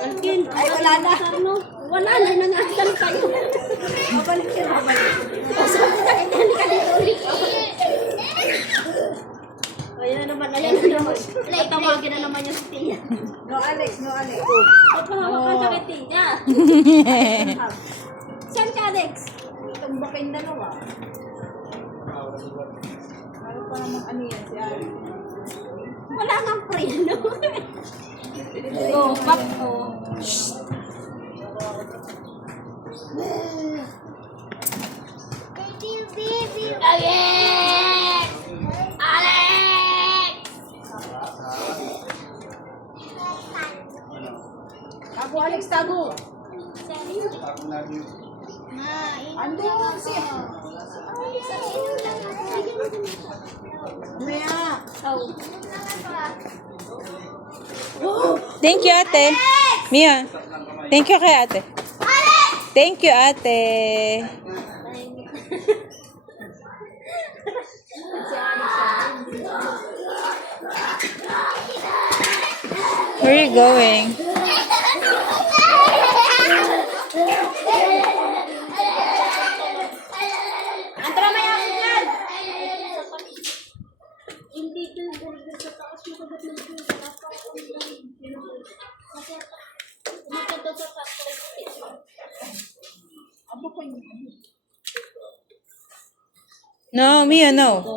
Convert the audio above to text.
Alkin, ay wala na. Wala na, nangasan kayo. Mabalik ka, mabalik. Sabi na, hindi ka dito ulit. Ayan na naman, ayan na naman. Tatawagin na naman yung Tia. No, Alex, no, Alex. Ba't mahawak ka sa kay Tia? Saan ka, Alex? Tumbakin dalawa. Ano pa naman ano yan si Alex? Wala kang pre, no? Oh, back ko. Alex! Alex! Tago, Alex, tago. Ando si... Maya. Oh. Thank you, ate. Mia. Thank you kay ate. Thank you, ate. Where are you going? Hindi ko burger sa taas mo kagat ng burger. Kasi maganda sa ko. Abo ko yun. No, Mia, no.